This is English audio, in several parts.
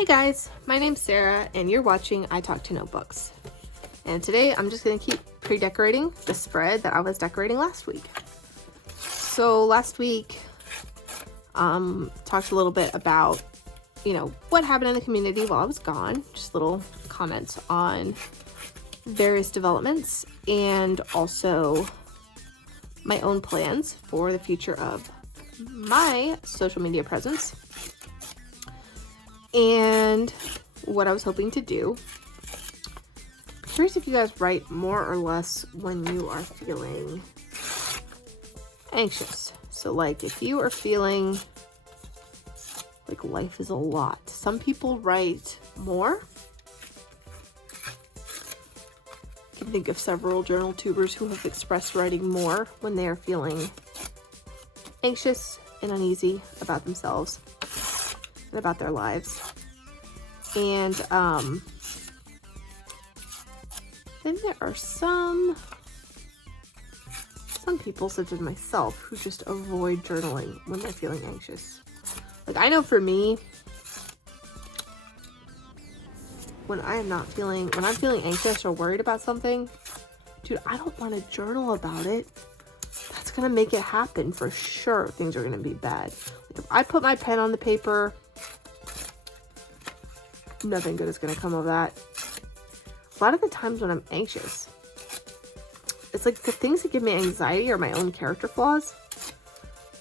Hey guys, my name's Sarah and you're watching I Talk to Notebooks. And today I'm just going to keep pre-decorating the spread that I was decorating last week. So last week, talked a little bit about, what happened in the community while I was gone. Just little comments on various developments and also my own plans for the future of my social media presence. And what I was hoping to do. I'm curious if you guys write more or less when you are feeling anxious. So like if you are feeling like life is a lot. Some people write more. I can think of several journal tubers who have expressed writing more when they are feeling anxious and uneasy about themselves and about their lives. And then there are some people, such as myself, who just avoid journaling when they're feeling anxious. Like I know for me, when I'm feeling anxious or worried about something, dude, I don't want to journal about it. That's gonna make it happen for sure. Things are gonna be bad. Like if I put my pen on the paper, nothing good is going to come of that. A lot of the times when I'm anxious, it's like the things that give me anxiety are my own character flaws.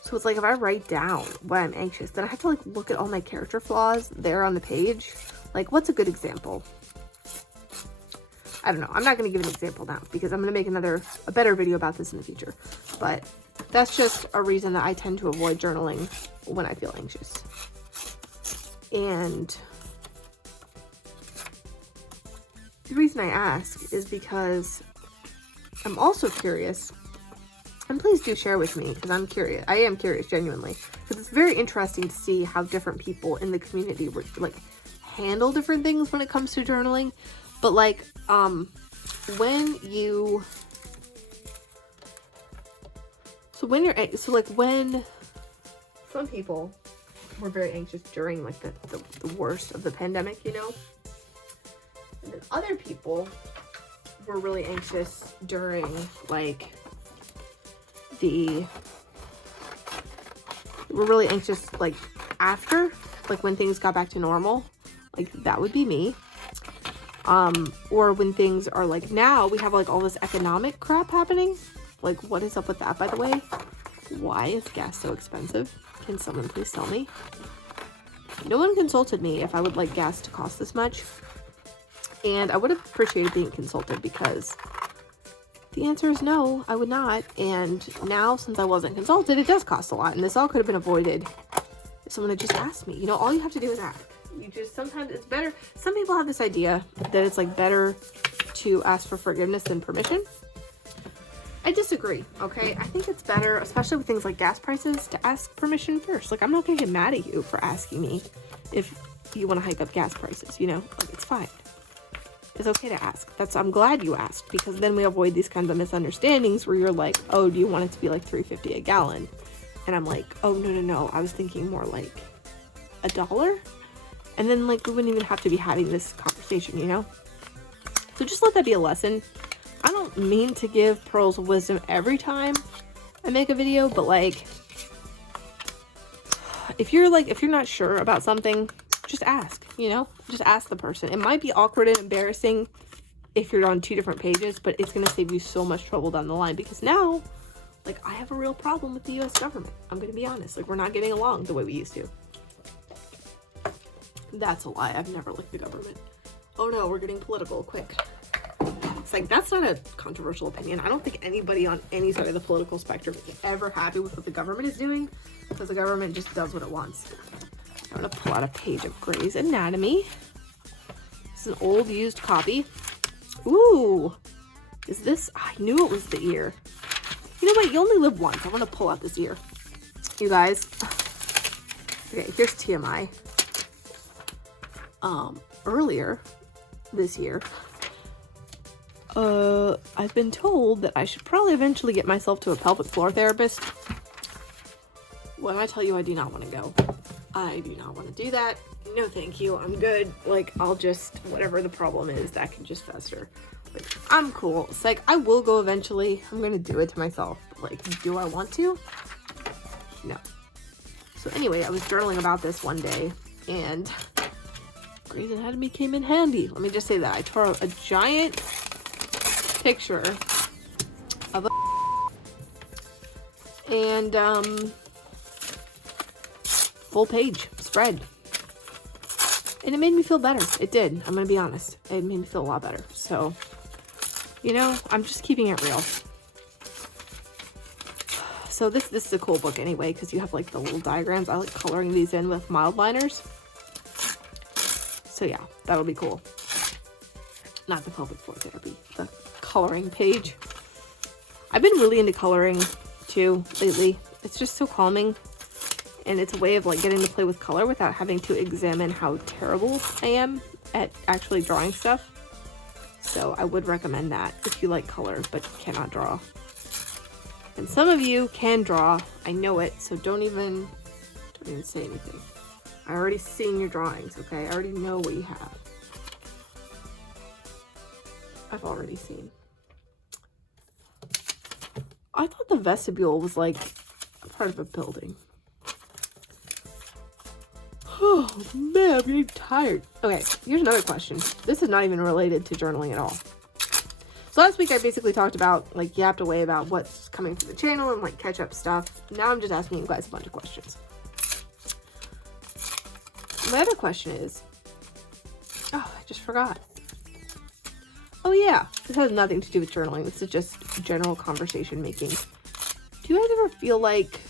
So it's like if I write down why I'm anxious, then I have to like look at all my character flaws there on the page. Like what's a good example? I don't know. I'm not going to give an example now because I'm going to make a better video about this in the future. But that's just a reason that I tend to avoid journaling when I feel anxious. And the reason I ask is because I'm also curious, and please do share with me because I'm curious. I am curious genuinely because it's very interesting to see how different people in the community would like handle different things when it comes to journaling. But like when some people were very anxious during like the worst of the pandemic, and then other people were really anxious during after, like when things got back to normal. Like that would be me. Or when things are like now we have like all this economic crap happening. Like what is up with that, by the way? Why is gas so expensive? Can someone please tell me? No one consulted me if I would like gas to cost this much. And I would have appreciated being consulted because the answer is no, I would not. And now, since I wasn't consulted, it does cost a lot. And this all could have been avoided if someone had just asked me. All you have to do is ask. Sometimes it's better. Some people have this idea that it's like better to ask for forgiveness than permission. I disagree, okay? I think it's better, especially with things like gas prices, to ask permission first. Like, I'm not gonna get mad at you for asking me if you want to hike up gas prices, like, it's fine. It's okay to ask. I'm glad you asked because then we avoid these kinds of misunderstandings where you're like, oh, do you want it to be like $3.50 a gallon? And I'm like, oh, no. I was thinking more like $1. And then like we wouldn't even have to be having this conversation, So just let that be a lesson. I don't mean to give pearls of wisdom every time I make a video, but like if you're not sure about something, just ask, just ask the person. It might be awkward and embarrassing if you're on two different pages, but it's going to save you so much trouble down the line because now, like, I have a real problem with the U.S. government. I'm going to be honest. Like, we're not getting along the way we used to. That's a lie. I've never liked the government. Oh no, we're getting political. Quick. It's like, that's not a controversial opinion. I don't think anybody on any side of the political spectrum is ever happy with what the government is doing because the government just does what it wants. I'm going to pull out a page of Grey's Anatomy. This is an old used copy. Ooh. Is this? I knew it was the ear. You know what? You only live once. I want to pull out this ear. You guys. Okay, here's TMI. Earlier this year, I've been told that I should probably eventually get myself to a pelvic floor therapist. When I tell you I do not want to go, I do not want to do that. no thank you, I'm good. Like, I'll just, whatever the problem is, that can just fester. Like, I'm cool. It's like, I will go eventually. I'm gonna do it to myself. But, like, do I want to? No. So anyway, I was journaling about this one day, and Grey's Anatomy came in handy. Let me just say that. I tore a giant picture of a and full page spread. And it made me feel better. It did. I'm gonna be honest. It made me feel a lot better. So, you know, I'm just keeping it real. So this is a cool book anyway, because you have like the little diagrams. I like coloring these in with mild liners. So yeah, that'll be cool. Not the pelvic floor therapy, the coloring page. I've been really into coloring too lately. It's just so calming. And it's a way of like getting to play with color without having to examine how terrible I am at actually drawing stuff. So I would recommend that if you like color but cannot draw. And some of you can draw. I know it, so don't even say anything. I already seen your drawings, okay? I already know what you have. I've already seen. I thought the vestibule was like a part of a building. Oh man, I'm getting tired. Okay, here's another question. This is not even related to journaling at all. So last week I basically talked about, like, yapped away about what's coming to the channel and like catch up stuff. Now I'm just asking you guys a bunch of questions. My other question is, oh, I just forgot. Oh yeah, this has nothing to do with journaling. This is just general conversation making. Do you guys ever feel like,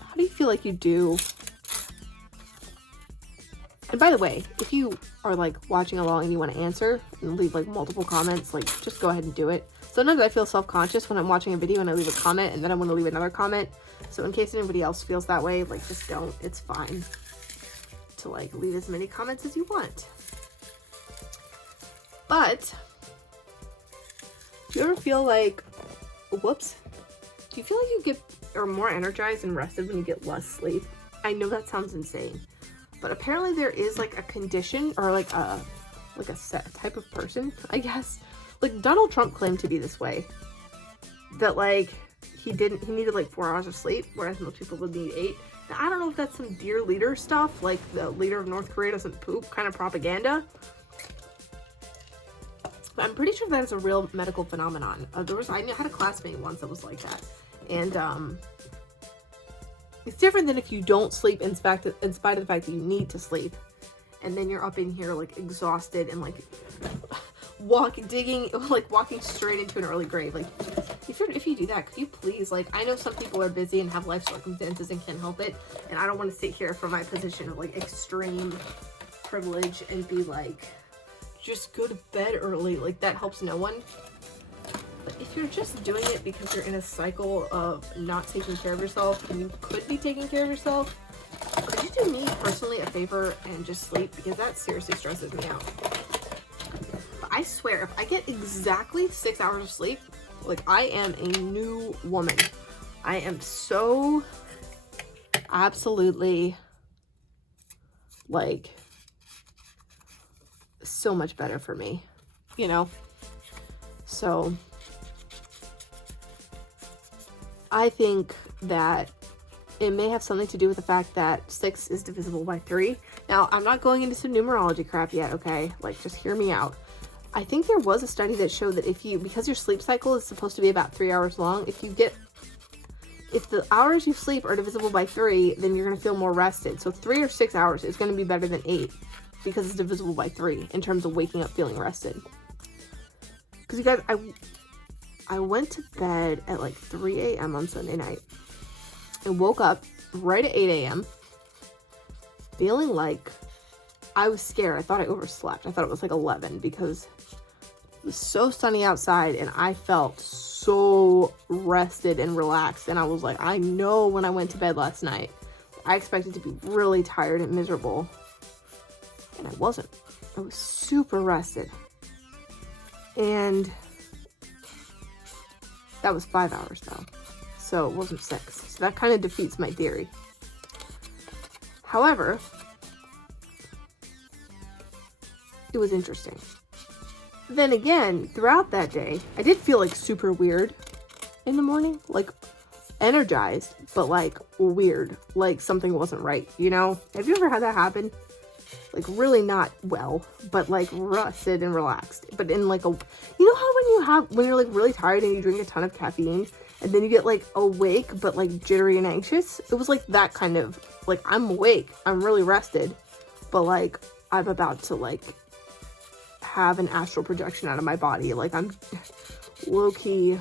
how do you feel like you do? And by the way, if you are like watching along and you want to answer and leave like multiple comments, like just go ahead and do it. Sometimes I feel self-conscious when I'm watching a video and I leave a comment and then I want to leave another comment. So in case anybody else feels that way, like just don't. It's fine to like leave as many comments as you want. But do you ever feel like, whoops, do you feel like you get or more energized and rested when you get less sleep? I know that sounds insane. But apparently there is like a condition or like a set type of person, I guess. Like Donald Trump claimed to be this way. That like he needed like 4 hours of sleep, whereas most people would need 8. Now I don't know if that's some dear leader stuff, like the leader of North Korea doesn't poop kind of propaganda. But I'm pretty sure that is a real medical phenomenon. I had a classmate once that was like that. And it's different than if you don't sleep in spite of the fact that you need to sleep. And then you're up in here like exhausted and like walking straight into an early grave. Like if you do that, could you please, like, I know some people are busy and have life circumstances and can't help it. And I don't want to sit here from my position of like extreme privilege and be like, just go to bed early. Like that helps no one. But if you're just doing it because you're in a cycle of not taking care of yourself and you could be taking care of yourself, could you do me personally a favor and just sleep? Because that seriously stresses me out. But I swear, if I get exactly 6 hours of sleep, like I am a new woman. I am so absolutely like so much better for me, you know? So I think that it may have something to do with the fact that 6 is divisible by 3. Now, I'm not going into some numerology crap yet, okay? Like, just hear me out. I think there was a study that showed that because your sleep cycle is supposed to be about 3 hours long, if the hours you sleep are divisible by 3, then you're going to feel more rested. So 3 or 6 hours is going to be better than 8 because it's divisible by 3 in terms of waking up feeling rested. Because you guys, I went to bed at like 3 a.m. on Sunday night and woke up right at 8 a.m. feeling like I was scared. I thought I overslept. I thought it was like 11 because it was so sunny outside and I felt so rested and relaxed. And I was like, I know when I went to bed last night, I expected to be really tired and miserable. And I wasn't. I was super rested. And that was 5 hours though. So it wasn't 6. So that kind of defeats my theory. However, it was interesting. Then again, throughout that day, I did feel like super weird in the morning, like energized, but like weird, like something wasn't right, you know? Have you ever had that happen? Like really not well, but like rested and relaxed, but in like a, you know how when you're like really tired and you drink a ton of caffeine and then you get like awake, but like jittery and anxious? It was like that kind of, like I'm awake, I'm really rested, but like I'm about to like have an astral projection out of my body. Like I'm low-key,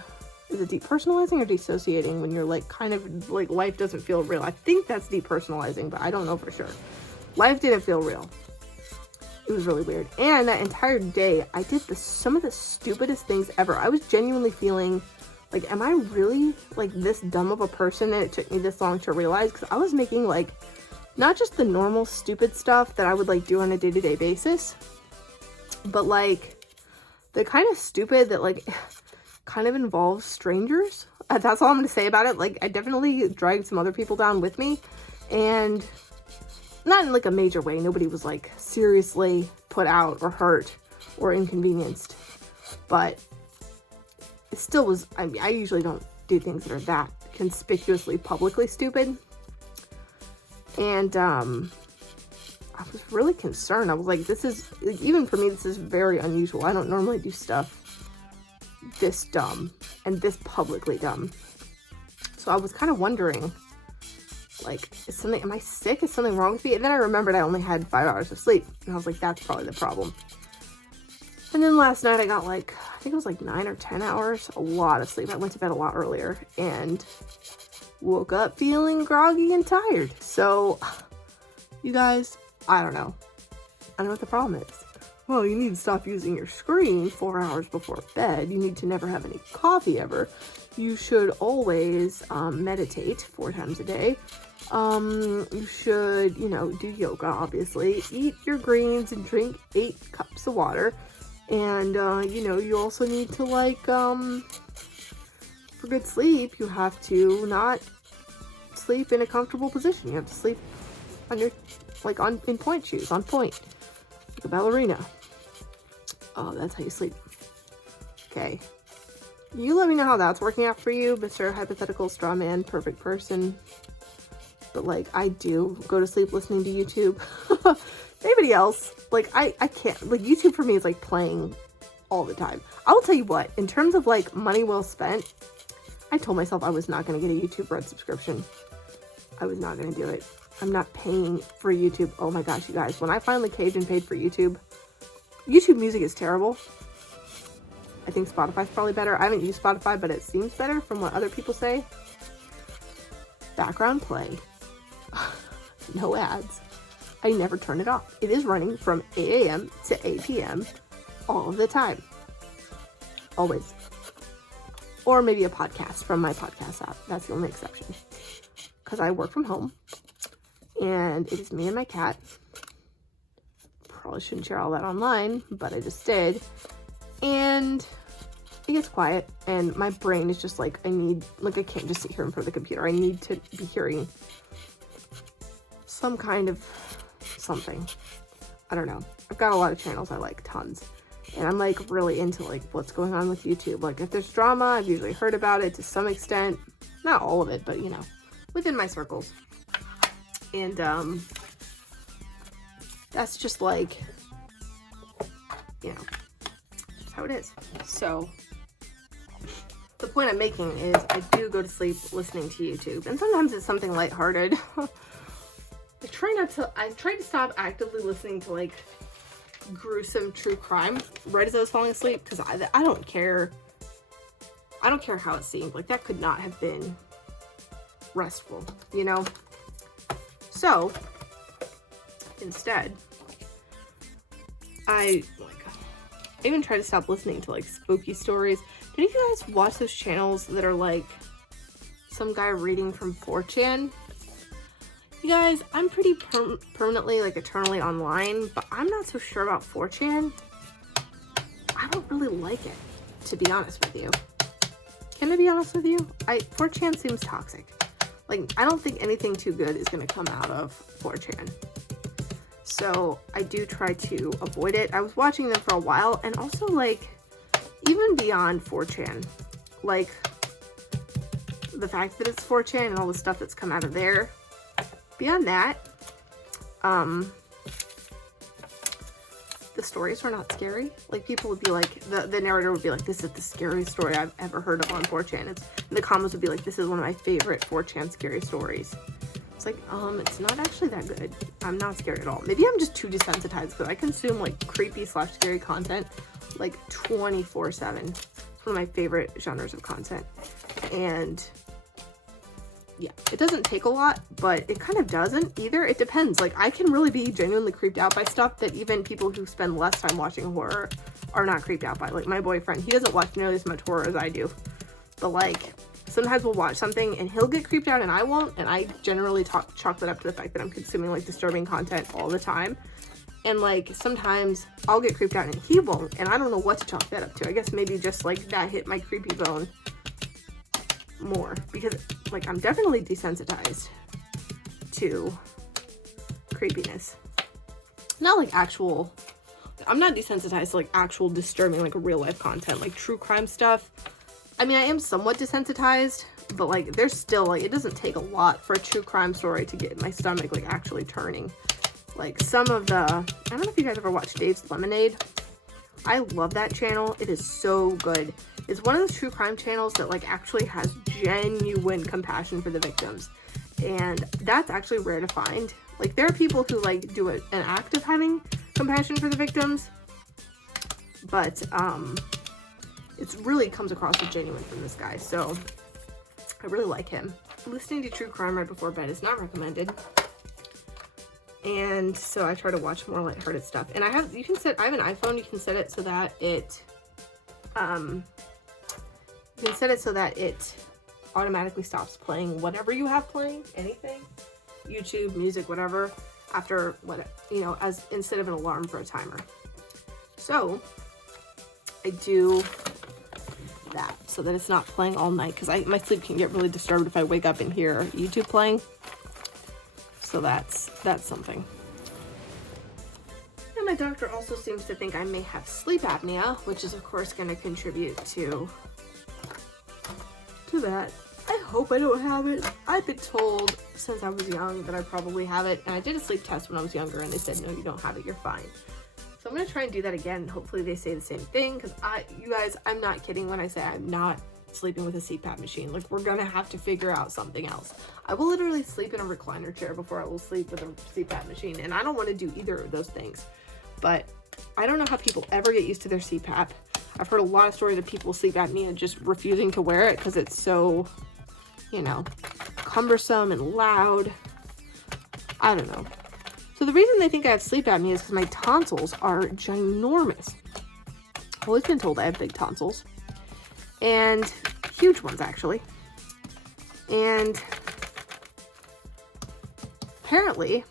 is it depersonalizing or dissociating when you're like kind of like life doesn't feel real? I think that's depersonalizing, but I don't know for sure. Life didn't feel real. It was really weird. And that entire day, I did some of the stupidest things ever. I was genuinely feeling like, am I really like this dumb of a person? And it took me this long to realize, because I was making like, not just the normal stupid stuff that I would like do on a day-to-day basis, but like the kind of stupid that like kind of involves strangers. That's all I'm going to say about it. Like I definitely dragged some other people down with me, and not in like a major way. Nobody was like seriously put out or hurt or inconvenienced, but it still was, I mean, I usually don't do things that are that conspicuously publicly stupid. And I was really concerned. I was like, this is, even for me, this is very unusual. I don't normally do stuff this dumb and this publicly dumb. So I was kind of wondering, like, am I sick? Is something wrong with me? And then I remembered I only had 5 hours of sleep. And I was like, that's probably the problem. And then last night I got like, I think it was like 9 or 10 hours, a lot of sleep. I went to bed a lot earlier and woke up feeling groggy and tired. So, you guys, I don't know. I know what the problem is. Well, you need to stop using your screen 4 hours before bed. You need to never have any coffee ever. You should always meditate 4 times a day. You should, you know, do yoga, obviously. Eat your greens and drink 8 cups of water. And, you know, you also need to, like, for good sleep, you have to not sleep in a comfortable position. You have to sleep on your, like, in point shoes, on point, like a ballerina. Oh, that's how you sleep. Okay. You let me know how that's working out for you, Mr. Hypothetical Straw Man, perfect person. But, like, I do go to sleep listening to YouTube. Anybody else? Like, I can't. Like, YouTube for me is, like, playing all the time. I will tell you what, in terms of, like, money well spent, I told myself I was not going to get a YouTube Red subscription. I was not going to do it. I'm not paying for YouTube. Oh, my gosh, you guys. When I finally caved and paid for YouTube, YouTube music is terrible. I think Spotify's probably better. I haven't used Spotify, but it seems better from what other people say. Background play. No ads. I never turn it off. It is running from 8 a.m. to 8 p.m. all of the time. Always. Or maybe a podcast from my podcast app. That's the only exception. Because I work from home. And it is me and my cat. Probably shouldn't share all that online, but I just did. And it gets quiet. And my brain is just like, I can't just sit here in front of the computer. I need to be hearing some kind of something. I don't know. I've got a lot of channels I like, tons. And I'm like really into like what's going on with YouTube. Like if there's drama, I've usually heard about it to some extent. Not all of it, but you know, within my circles. And that's just like, you know, that's how it is. So the point I'm making is I do go to sleep listening to YouTube. And sometimes it's something lighthearted. I try to stop actively listening to like gruesome true crime right as I was falling asleep, because I don't care. I don't care how it seemed. Like that could not have been restful, you know? So instead, I even try to stop listening to like spooky stories. Do you guys watch those channels that are like some guy reading from 4chan? You guys, I'm pretty permanently, like eternally online, but I'm not so sure about 4chan. I don't really like it, to be honest with you. Can I be honest with you? 4chan seems toxic. Like, I don't think anything too good is going to come out of 4chan. So I do try to avoid it. I was watching them for a while, and also like even beyond 4chan, like the fact that it's 4chan and all the stuff that's come out of there, beyond that, the stories were not scary. Like, people would be like, the narrator would be like, this is the scariest story I've ever heard of on 4chan. And the comments would be like, this is one of my favorite 4chan scary stories. It's like, it's not actually that good. I'm not scared at all. Maybe I'm just too desensitized, because I consume like creepy / scary content like 24/7. It's one of my favorite genres of content. And yeah, it doesn't take a lot, but it kind of doesn't either. It depends. Like, I can really be genuinely creeped out by stuff that even people who spend less time watching horror are not creeped out by. Like, my boyfriend, he doesn't watch nearly as much horror as I do. But like, sometimes we'll watch something and he'll get creeped out and I won't. And I generally chalk that up to the fact that I'm consuming like disturbing content all the time. And like, sometimes I'll get creeped out and he won't. And I don't know what to chalk that up to. I guess maybe just like that hit my creepy bone more, because like I'm definitely desensitized to creepiness. Not like actual, I'm not desensitized to like actual disturbing like real life content, like true crime stuff. I mean, I am somewhat desensitized, but like there's still like, it doesn't take a lot for a true crime story to get my stomach like actually turning. Like some of the, I don't know if you guys ever watched Dave's Lemonade. I love that channel. It is so good. It's one of those true crime channels that like actually has genuine compassion for the victims. And that's actually rare to find. Like, there are people who like do an act of having compassion for the victims, but it really comes across as genuine from this guy. So I really like him. Listening to true crime right before bed is not recommended. And so I try to watch more lighthearted stuff. And I have an iPhone, you can set it so that it automatically stops playing whatever you have playing, anything, YouTube, music, whatever, after instead of an alarm for a timer. So I do that so that it's not playing all night, because my sleep can get really disturbed if I wake up and hear YouTube playing. So that's something. And my doctor also seems to think I may have sleep apnea, which is of course going to contribute to that. I hope I don't have it. I've been told since I was young that I probably have it, and I did a sleep test when I was younger and they said, no, you don't have it, you're fine. So I'm going to try and do that again. Hopefully they say the same thing, because you guys, I'm not kidding when I say I'm not sleeping with a CPAP machine. Like, we're going to have to figure out something else. I will literally sleep in a recliner chair before I will sleep with a CPAP machine, and I don't want to do either of those things. But I don't know how people ever get used to their CPAP. I've heard a lot of stories of people with sleep apnea just refusing to wear it because it's so, cumbersome and loud. I don't know. So the reason they think I have sleep apnea is because my tonsils are ginormous. I've always been told I have big tonsils. And huge ones, actually. And apparently,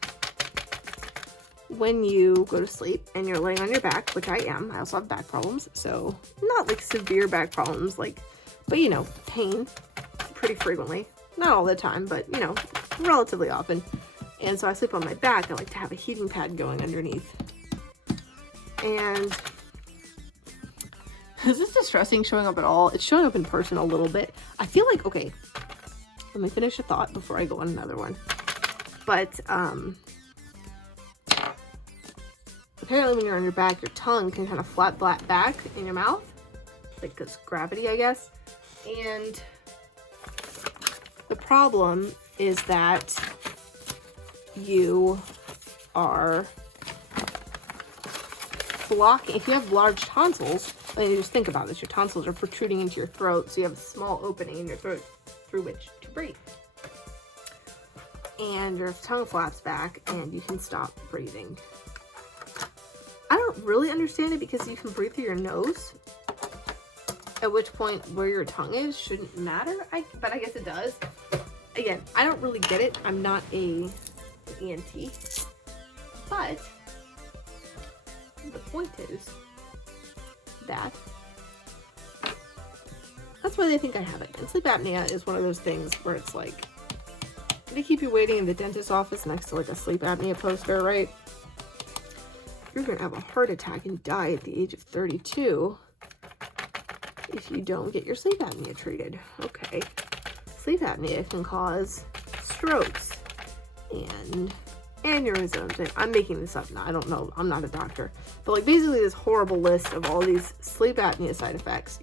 when you go to sleep and you're laying on your back, which I am, I also have back problems, so not like severe back problems, but pain pretty frequently. Not all the time, but relatively often. And so I sleep on my back. I like to have a heating pad going underneath. And is this distressing showing up at all? It's showing up in person a little bit. I feel like, okay, let me finish a thought before I go on another one. But apparently when you're on your back, your tongue can kind of flat back in your mouth, like because gravity, I guess. And the problem is that you are blocking, if you have large tonsils, just think about this, your tonsils are protruding into your throat, so you have a small opening in your throat through which to breathe. And your tongue flaps back and you can stop breathing. I don't really understand it because you can breathe through your nose, at which point where your tongue is shouldn't matter, but I guess it does. Again, I don't really get it. I'm not a ENT, but the point is that that's why they think I have it. And sleep apnea is one of those things where it's like, they keep you waiting in the dentist's office next to like a sleep apnea poster, right? you're going to have a heart attack and die at the age of 32 if you don't get your sleep apnea treated. Okay. Sleep apnea can cause strokes and aneurysms. And I'm making this up now. I don't know. I'm not a doctor. But like basically this horrible list of all these sleep apnea side effects.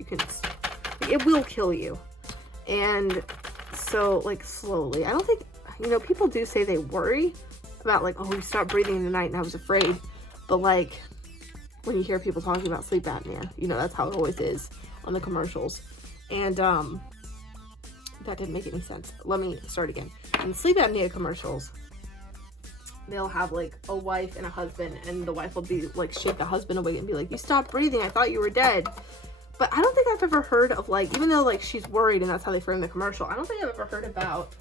It will kill you. And so like slowly, I don't think, you know, people do say they worry about like, oh, you stopped breathing in the night and I was afraid. But like when you hear people talking about sleep apnea, you know, that's how it always is on the commercials. And that didn't make any sense. Let me start again. In sleep apnea commercials, they'll have like a wife and a husband, and the wife will be like shake the husband awake and be like, you stopped breathing, I thought you were dead. But I don't think I've ever heard of like, even though like she's worried and that's how they frame the commercial, I don't think I've ever heard about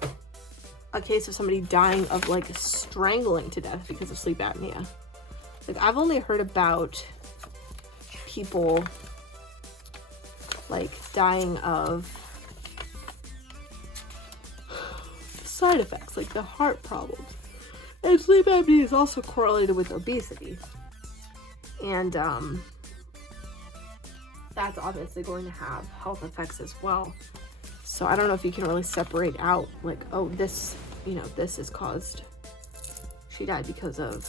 a case of somebody dying of like strangling to death because of sleep apnea. Like I've only heard about people like dying of side effects like the heart problems. And sleep apnea is also correlated with obesity. And that's obviously going to have health effects as well. So I don't know if you can really separate out like, oh, this, you know, this is caused, she died because of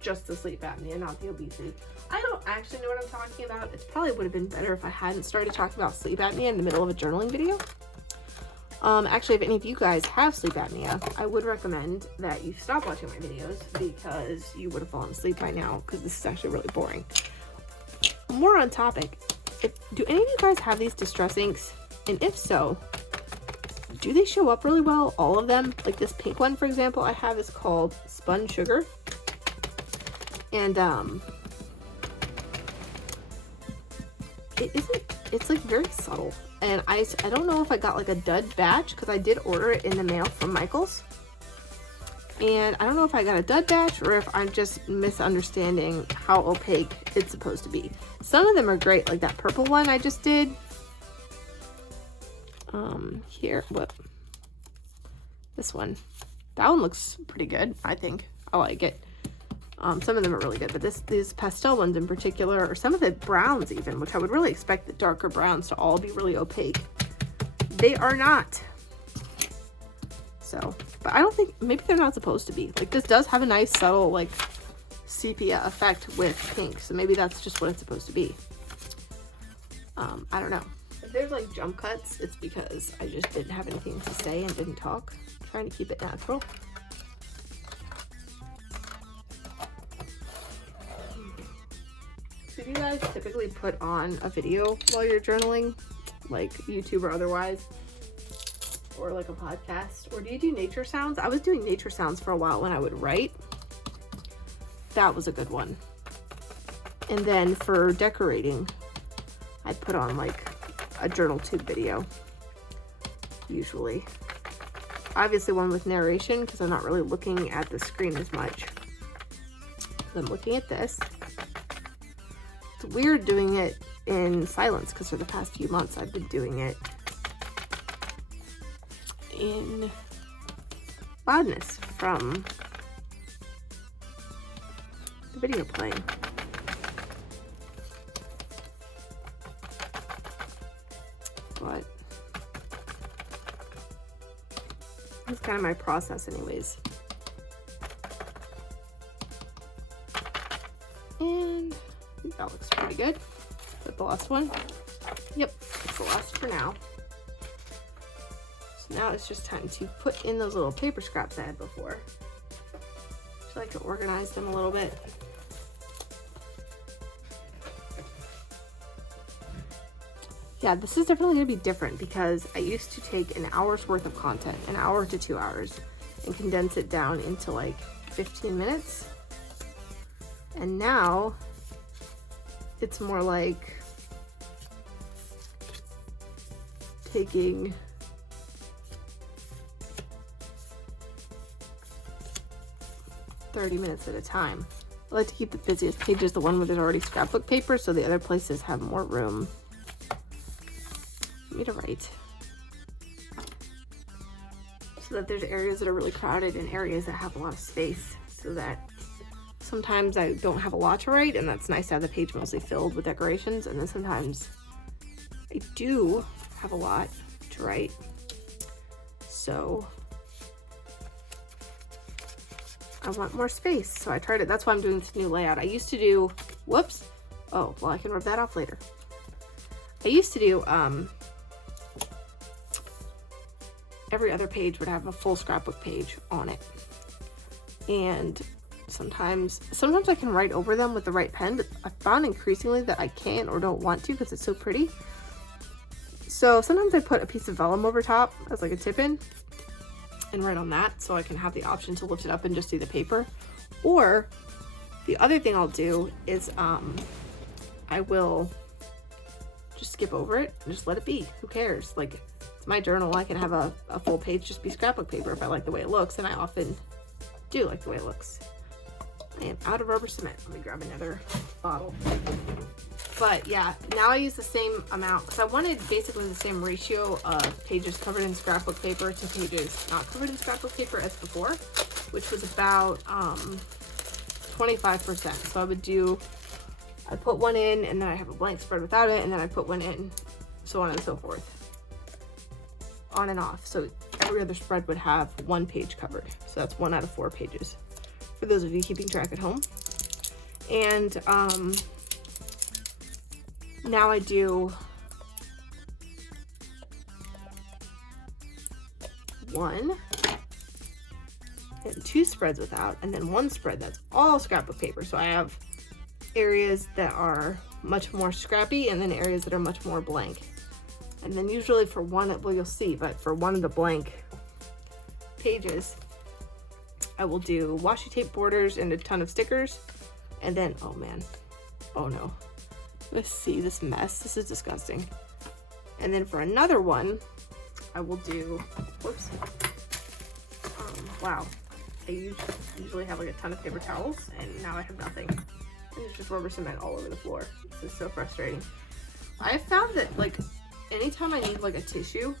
just the sleep apnea, not the obesity. I don't actually know what I'm talking about. It probably would have been better if I hadn't started talking about sleep apnea in the middle of a journaling video. Actually, if any of you guys have sleep apnea, I would recommend that you stop watching my videos because you would have fallen asleep by now, because this is actually really boring. More on topic, do any of you guys have these distress inks? And if so, do they show up really well? All of them? Like this pink one, for example, I have is called Spun Sugar. And it's like very subtle. And I don't know if I got like a dud batch, because I did order it in the mail from Michael's. And I don't know if I got a dud batch or if I'm just misunderstanding how opaque it's supposed to be. Some of them are great, like that purple one I just did. Here, what? This one. That one looks pretty good, I think. I like it. Some of them are really good, but these pastel ones in particular, or some of the browns even, which I would really expect the darker browns to all be really opaque. They are not. So, but I don't think, maybe they're not supposed to be. Like this does have a nice subtle like sepia effect with pink, so maybe that's just what it's supposed to be. I don't know. If there's like jump cuts, it's because I just didn't have anything to say and didn't talk. I'm trying to keep it natural. So do you guys typically put on a video while you're journaling, like YouTube or otherwise, or like a podcast, or do you do nature sounds? I was doing nature sounds for a while when I would write. That was a good one. And then for decorating, I'd put on like a journal tube video, usually. Obviously one with narration, because I'm not really looking at the screen as much. I'm looking at this. It's weird doing it in silence, because for the past few months I've been doing it in loudness from the video playing. But that's kind of my process anyways. And I think that looks pretty good. Is that the last one? Yep, it's the last for now. So now it's just time to put in those little paper scraps I had before. Just like to organize them a little bit. Yeah, this is definitely going to be different because I used to take an hour's worth of content, an hour to 2 hours, and condense it down into like 15 minutes. And now it's more like taking $30 minutes at a time. I like to keep the busiest pages the one where there's already scrapbook paper, so the other places have more room for me to write. So that there's areas that are really crowded and areas that have a lot of space, so that sometimes I don't have a lot to write, and that's nice to have the page mostly filled with decorations. And then sometimes I do have a lot to write. So I want more space. So I tried it. That's why I'm doing this new layout. I used to do, whoops. Oh, well, I can rub that off later. I used to do, every other page would have a full scrapbook page on it. And sometimes I can write over them with the right pen, but I found increasingly that I can't or don't want to because it's so pretty. So sometimes I put a piece of vellum over top as like a tip-in and write on that, so I can have the option to lift it up and just see the paper. Or the other thing I'll do is I will just skip over it and just let it be. Who cares? Like, it's my journal. I can have a full page just be scrapbook paper if I like the way it looks, and I often do like the way it looks. I am out of rubber cement. Let me grab another bottle. But yeah, now I use the same amount because I wanted basically the same ratio of pages covered in scrapbook paper to pages not covered in scrapbook paper as before, which was about 25%. So I put one in and then I have a blank spread without it, and then I put one in, so on and so forth. On and off. So every other spread would have one page covered. So that's 1 out of 4 pages. For those of you keeping track at home. And now I do 1 and 2 spreads without, and then 1 spread that's all scrapbook paper. So I have areas that are much more scrappy and then areas that are much more blank. And then usually for one, well, you'll see, but for one of the blank pages, I will do washi tape borders and a ton of stickers. And then, oh man, oh no. Let's see this mess. This is disgusting. And then for another one, I will do, whoops. Wow. I usually have like a ton of paper towels, and now I have nothing. And there's just rubber cement all over the floor. This is so frustrating. I found that like anytime I need like a tissue,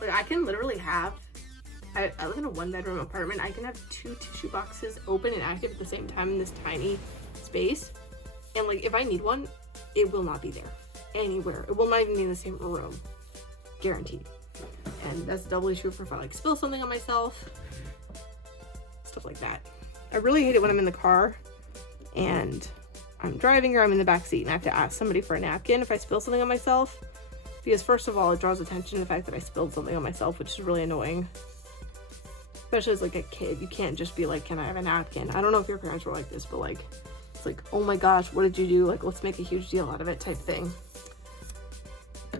like I can literally have, I live in a 1-bedroom apartment. I can have 2 tissue boxes open and active at the same time in this tiny space. And like if I need one, it will not be there anywhere. It will not even be in the same room, guaranteed. And that's doubly true for if I like spill something on myself, stuff like that. I really hate it when I'm in the car and I'm driving or I'm in the back seat and I have to ask somebody for a napkin if I spill something on myself, because first of all, it draws attention to the fact that I spilled something on myself, which is really annoying. Especially as like a kid, you can't just be like, can I have a napkin? I don't know if your parents were like this, but like, it's like, oh my gosh, what did you do? Like, let's make a huge deal out of it type thing.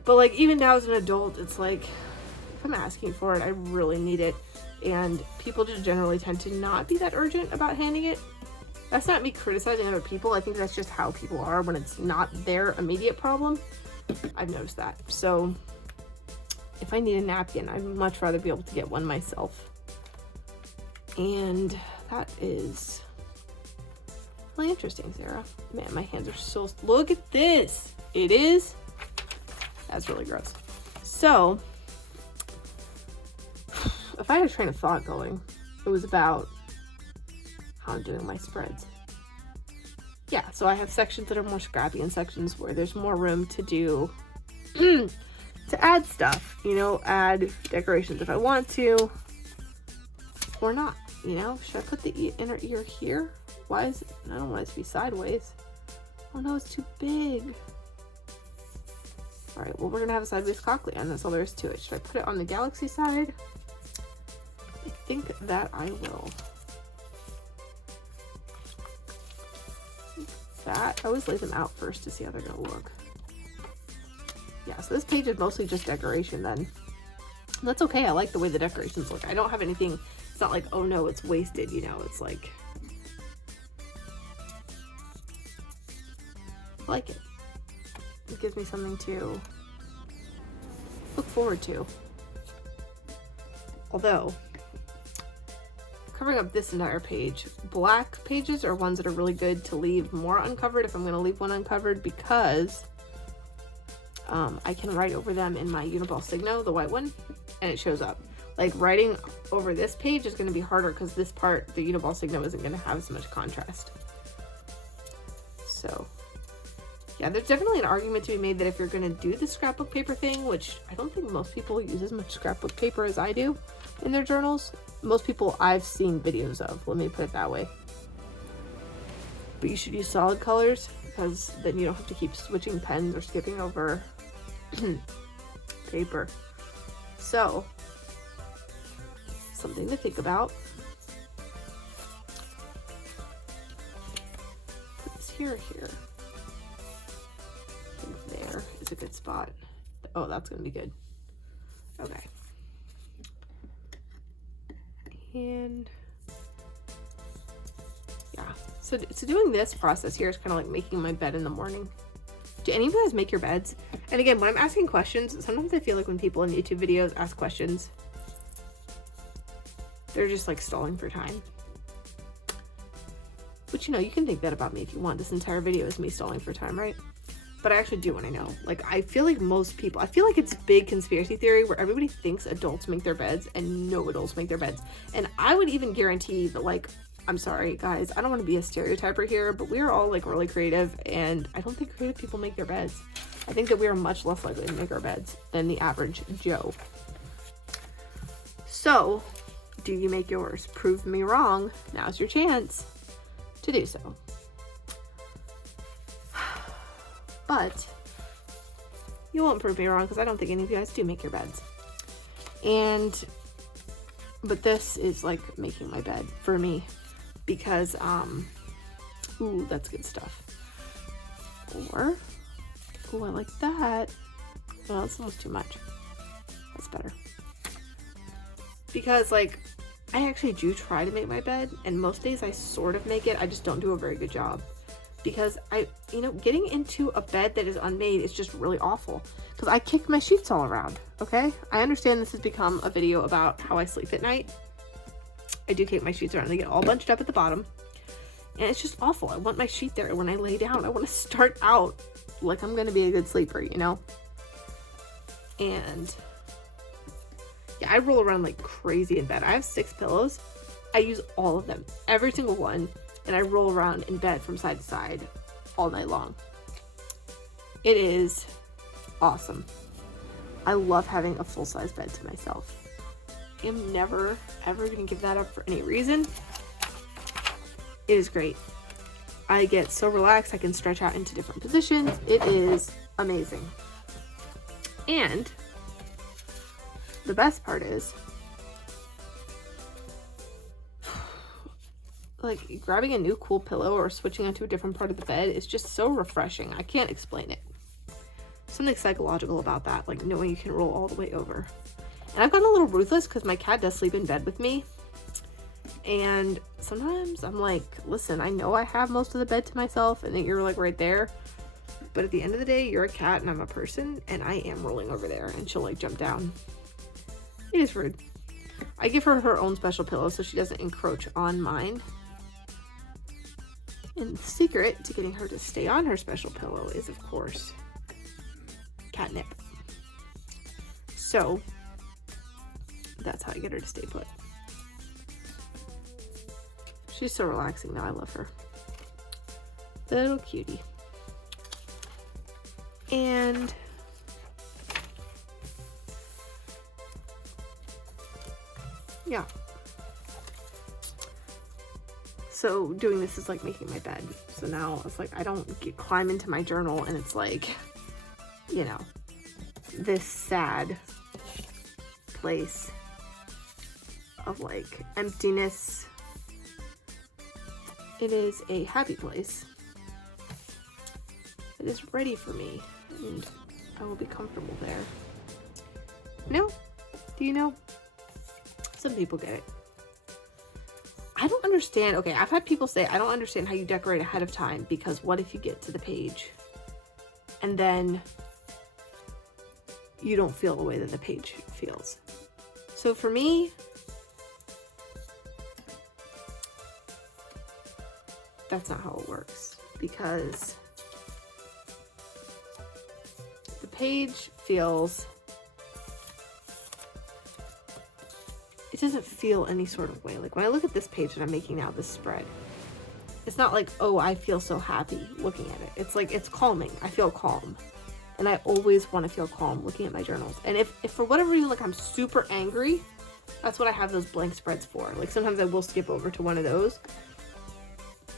But like, even now as an adult, it's like, if I'm asking for it, I really need it. And people just generally tend to not be that urgent about handing it. That's not me criticizing other people. I think that's just how people are when it's not their immediate problem. I've noticed that. So if I need a napkin, I'd much rather be able to get one myself. And that is really interesting, Sarah. Man, my hands are so, look at this. It is, that's really gross. So if I had a train of thought going, it was about how I'm doing my spreads. Yeah, so I have sections that are more scrappy and sections where there's more room to do, to add stuff, you know, add decorations if I want to, or not, you know. Should I put the inner ear here? Why is it, I don't want it to be sideways. Oh no, it's too big. All right, well, we're gonna have a sideways cochlea, and that's all there is to it. Should I put it on the galaxy side? I think that I will. That, I always lay them out first to see how they're gonna look. Yeah, so this page is mostly just decoration then. And that's okay, I like the way the decorations look. I don't have anything, it's not like, oh no, it's wasted, you know, it's like, I like it. It gives me something to look forward to. Although, covering up this entire page, black pages are ones that are really good to leave more uncovered if I'm going to leave one uncovered, because I can write over them in my Uniball Signo, the white one, and it shows up. Like writing over this page is going to be harder because this part, the Uniball Signum, isn't going to have as much contrast. So yeah, there's definitely an argument to be made that if you're going to do the scrapbook paper thing, which I don't think most people use as much scrapbook paper as I do in their journals. Most people I've seen videos of, let me put it that way. But you should use solid colors because then you don't have to keep switching pens or skipping over paper. So, something to think about. Put this here. I think there is a good spot. Oh, that's going to be good. Okay. And yeah, so doing this process here is kind of like making my bed in the morning. Do any of you guys make your beds? And again, when I'm asking questions, sometimes I feel like when people in YouTube videos ask questions, they're just like stalling for time. But you know, you can think that about me if you want. This entire video is me stalling for time, right? But I actually do want to know. Like, I feel like most people, I feel like it's big conspiracy theory where everybody thinks adults make their beds and no adults make their beds. And I would even guarantee that, like, I'm sorry, guys, I don't want to be a stereotyper here, but we are all, like, really creative, and I don't think creative people make their beds. I think that we are much less likely to make our beds than the average Joe. So, do you make yours? Prove me wrong. Now's your chance to do so. But you won't prove me wrong because I don't think any of you guys do make your beds. But this is like making my bed for me because, ooh, that's good stuff. Or, ooh, I like that. Well, that's almost too much. That's better. Because, like, I actually do try to make my bed, and most days I sort of make it. I just don't do a very good job. Because getting into a bed that is unmade is just really awful. Because I kick my sheets all around, okay? I understand this has become a video about how I sleep at night. I do kick my sheets around. They get all bunched up at the bottom. And it's just awful. I want my sheet there when I lay down. I want to start out like I'm going to be a good sleeper, you know? And yeah, I roll around like crazy in bed. I have 6 pillows. I use all of them. Every single one. And I roll around in bed from side to side all night long. It is awesome. I love having a full-size bed to myself. I'm never, ever going to give that up for any reason. It is great. I get so relaxed. I can stretch out into different positions. It is amazing. And the best part is, like, grabbing a new cool pillow or switching onto a different part of the bed is just so refreshing. I can't explain it. Something psychological about that, like knowing you can roll all the way over. And I've gotten a little ruthless because my cat does sleep in bed with me. And sometimes I'm like, listen, I know I have most of the bed to myself and that you're like right there. But at the end of the day, you're a cat and I'm a person and I am rolling over there and she'll like jump down. It is rude. I give her her own special pillow so she doesn't encroach on mine. And the secret to getting her to stay on her special pillow is, of course, catnip. So, that's how I get her to stay put. She's so relaxing now. I love her. Little cutie. And yeah. So doing this is like making my bed. So now it's like I don't climb into my journal and it's like, you know, this sad place of like emptiness. It is a happy place. It is ready for me and I will be comfortable there. No? Do you know? Some people get it. I don't understand. Okay, I've had people say, I don't understand how you decorate ahead of time because what if you get to the page and then you don't feel the way that the page feels? So for me, that's not how it works because the page feels doesn't feel any sort of way. Like when I look at this page that I'm making now, this spread, it's not like, oh, I feel so happy looking at it. It's like, it's calming. I feel calm. And I always want to feel calm looking at my journals. And if for whatever reason, like I'm super angry, that's what I have those blank spreads for. Like sometimes I will skip over to one of those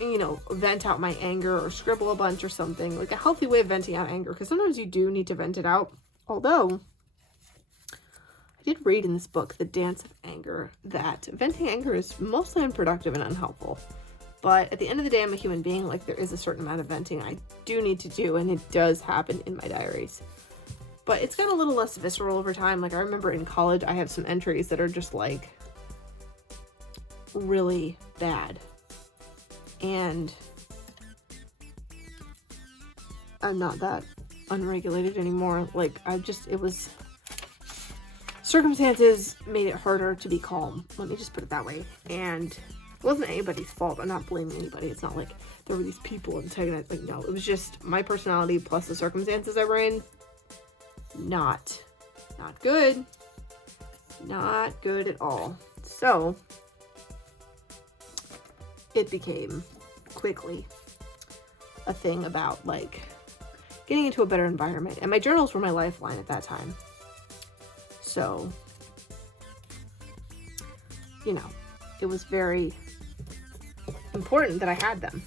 and, you know, vent out my anger or scribble a bunch or something. Like a healthy way of venting out anger, because sometimes you do need to vent it out. Although, I did read in this book, The Dance of Anger, that venting anger is mostly unproductive and unhelpful. But at the end of the day, I'm a human being. Like, there is a certain amount of venting I do need to do, and it does happen in my diaries. But it's got a little less visceral over time. Like, I remember in college, I have some entries that are just, like, really bad. And I'm not that unregulated anymore. Like, it was... circumstances made it harder to be calm. Let me just put it that way. And... it wasn't anybody's fault. I'm not blaming anybody. It's not like there were these people antagonized. Like, no, it was just my personality plus the circumstances I were in. Not good. Not good at all. So, it became quickly a thing about, like, getting into a better environment. And my journals were my lifeline at that time. So, you know, it was very important that I had them.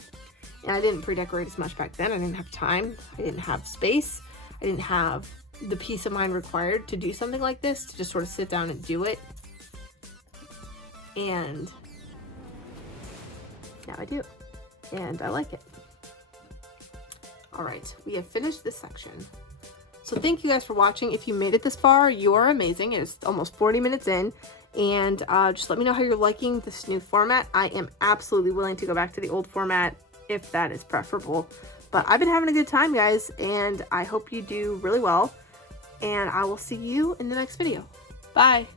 And I didn't pre-decorate as much back then. I didn't have time. I didn't have space. I didn't have the peace of mind required to do something like this, to just sort of sit down and do it. And now I do. And I like it. All right, we have finished this section. So thank you guys for watching. If you made it this far, you're amazing. It's almost 40 minutes in. And just let me know how you're liking this new format. I am absolutely willing to go back to the old format if that is preferable. But I've been having a good time, guys, and I hope you do really well. And I will see you in the next video. Bye.